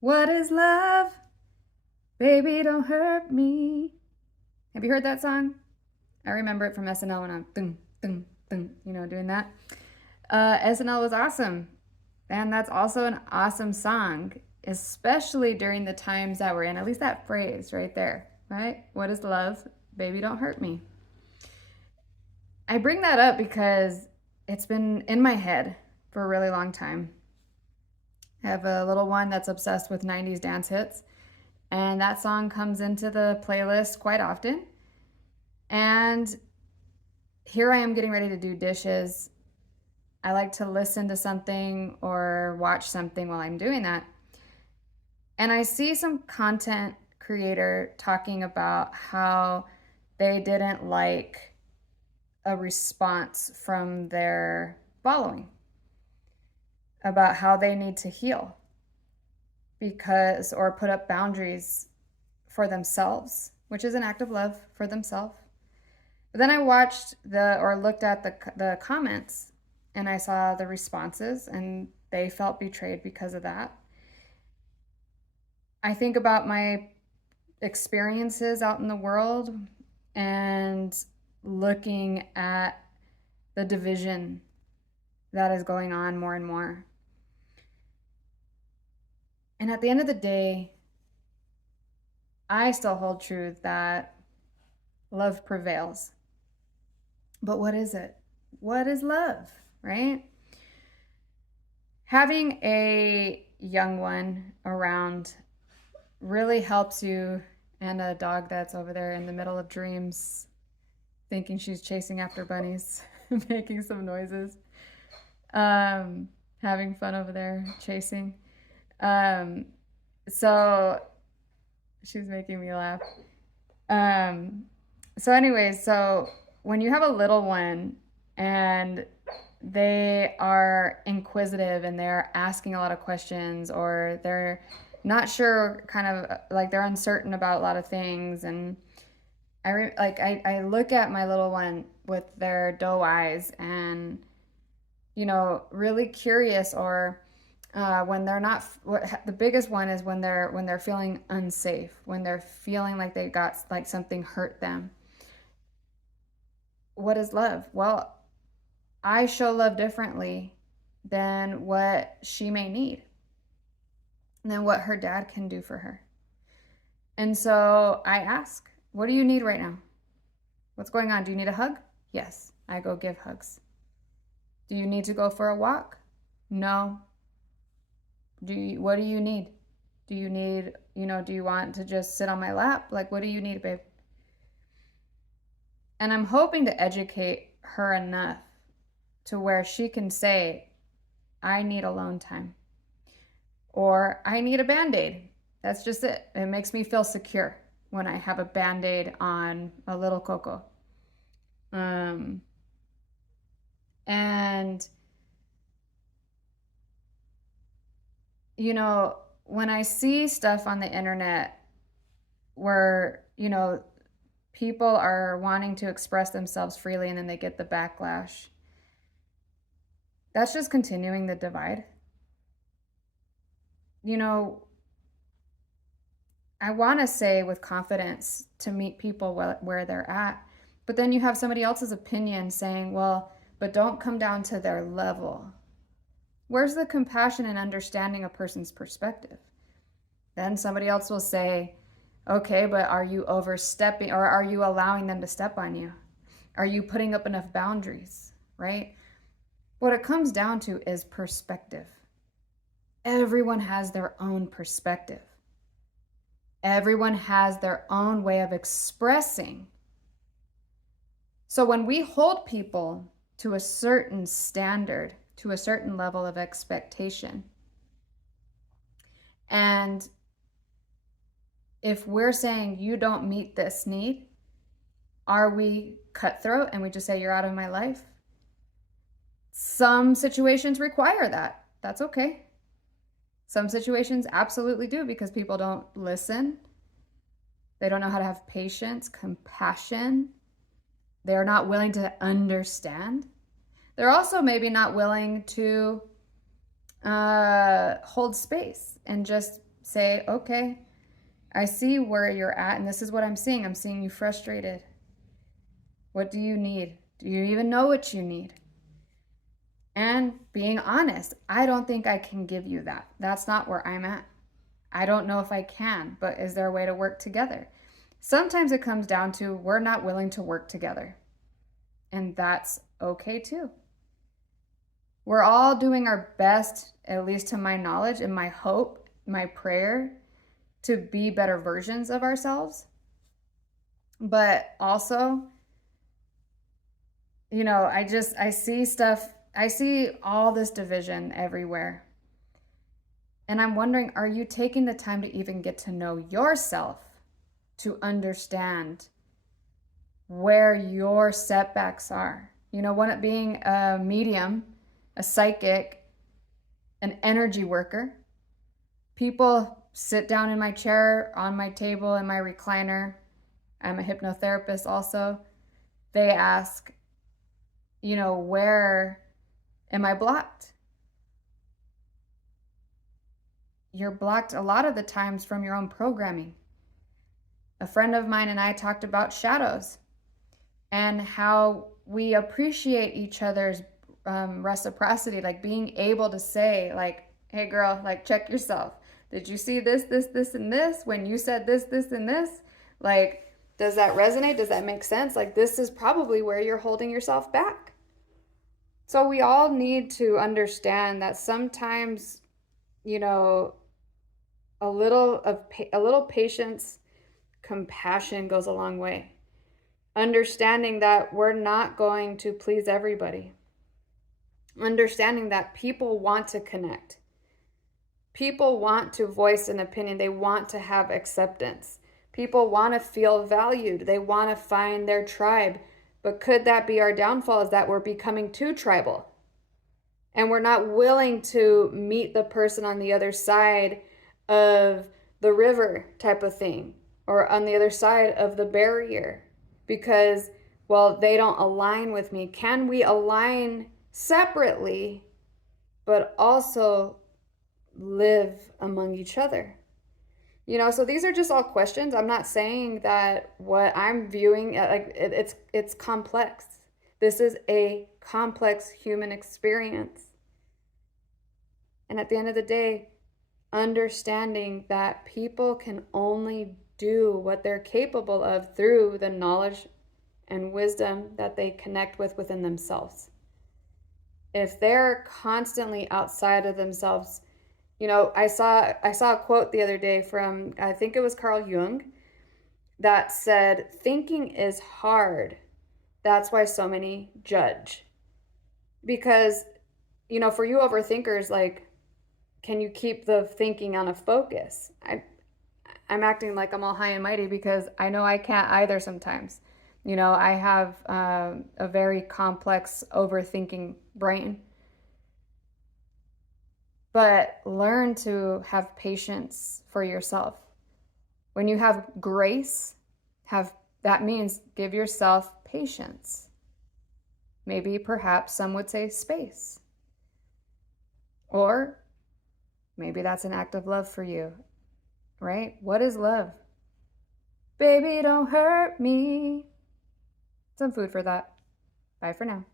What is love? Baby, don't hurt me. Have you heard that song? I remember it from SNL when I'm doing that. SNL was awesome. And that's also an awesome song, especially during the times that we're in. At least that phrase right there, right? What is love? Baby, don't hurt me. I bring that up because it's been in my head for a really long time. I have a little one that's obsessed with 90s dance hits, and that song comes into the playlist quite often. And here I am getting ready to do dishes. I like to listen to something or watch something while I'm doing that. And I see some content creator talking about how they didn't like a response from their following about how they need to heal because or put up boundaries for themselves, which is an act of love for themselves. But then I watched or looked at the comments, and I saw the responses, and they felt betrayed because of that. I think about my experiences out in the world and looking at the division that is going on more and more. And at the end of the day, I still hold true that love prevails. But what is it? What is love, right? Having a young one around really helps you, and a dog that's over there in the middle of dreams thinking she's chasing after bunnies, making some noises, having fun over there chasing. So she's making me laugh. So when you have a little one and they are inquisitive and they're asking a lot of questions, or they're not sure, kind of like they're uncertain about a lot of things, and I look at my little one with their doe eyes and really curious, or when they're not. The biggest one is when they're feeling unsafe, when they're feeling like they got like something hurt them. What is love? Well, I show love differently than what she may need, than what her dad can do for her. And so I ask, what do you need right now? What's going on? Do you need a hug? Yes, I go give hugs. Do you need to go for a walk? No. What do you need? Do you need, do you want to just sit on my lap? Like, what do you need, babe? And I'm hoping to educate her enough to where she can say, I need alone time, or I need a Band-Aid. That's just it. It makes me feel secure when I have a Band-Aid on a little Coco. And when I see stuff on the internet where, people are wanting to express themselves freely and then they get the backlash, that's just continuing the divide. I want to say with confidence to meet people where they're at, but then you have somebody else's opinion saying, well, but don't come down to their level. Where's the compassion and understanding a person's perspective? Then somebody else will say, okay, but are you overstepping, or are you allowing them to step on you? Are you putting up enough boundaries, right? What it comes down to is perspective. Everyone has their own perspective. Everyone has their own way of expressing. So when we hold people to a certain standard, to a certain level of expectation, and if we're saying you don't meet this need, are we cutthroat and we just say you're out of my life? Some situations require that. That's okay. Some situations absolutely do, because people don't listen. They don't know how to have patience, compassion. They're not willing to understand. They're also maybe not willing to hold space and just say, okay, I see where you're at, and this is what I'm seeing. I'm seeing you frustrated. What do you need? Do you even know what you need? And being honest, I don't think I can give you that. That's not where I'm at. I don't know if I can, but is there a way to work together? Sometimes it comes down to we're not willing to work together. And that's okay too. We're all doing our best, at least to my knowledge and my hope, my prayer, to be better versions of ourselves. But also, I see stuff, I see all this division everywhere. And I'm wondering, are you taking the time to even get to know yourself, to understand where your setbacks are? One being a medium, a psychic, an energy worker. People sit down in my chair, on my table, in my recliner. I'm a hypnotherapist also. They ask, where am I blocked? You're blocked a lot of the times from your own programming. A friend of mine and I talked about shadows and how we appreciate each other's reciprocity, like being able to say, like, hey girl, like, check yourself. Did you see this, and this when you said this, and this? Like, does that resonate? Does that make sense? Like, this is probably where you're holding yourself back. So we all need to understand that sometimes, a little patience, compassion goes a long way. Understanding that we're not going to please everybody. Understanding that people want to connect. People want to voice an opinion. They want to have acceptance. People want to feel valued. They want to find their tribe. But could that be our downfall, is that we're becoming too tribal? And we're not willing to meet the person on the other side of the river type of thing, or on the other side of the barrier, because, well, they don't align with me. Can we align separately, but also live among each other? So these are just all questions. I'm not saying that what I'm viewing, like, it's complex. This is a complex human experience. And at the end of the day, understanding that people can only do what they're capable of through the knowledge and wisdom that they connect with within themselves. If they're constantly outside of themselves, I saw a quote the other day from, I think it was Carl Jung, that said, thinking is hard. That's why so many judge. Because, for you overthinkers, like, can you keep the thinking on a focus? I'm acting like I'm all high and mighty because I know I can't either sometimes. I have a very complex overthinking brain. But learn to have patience for yourself. When you have grace, that means give yourself patience. Maybe perhaps some would say space. Or maybe that's an act of love for you, right? What is love? Baby, don't hurt me. Some food for that. Bye for now.